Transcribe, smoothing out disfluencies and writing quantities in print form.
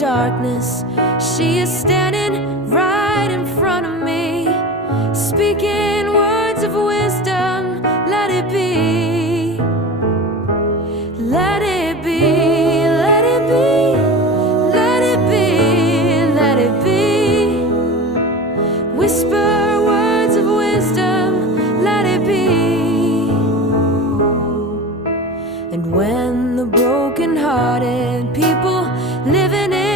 darkness, she is standing right in front of me, speaking words of wisdom. Let it be, let it be, let it be, let it be, let it be. Whisper words of wisdom, let it be. And when the broken-hearted people living in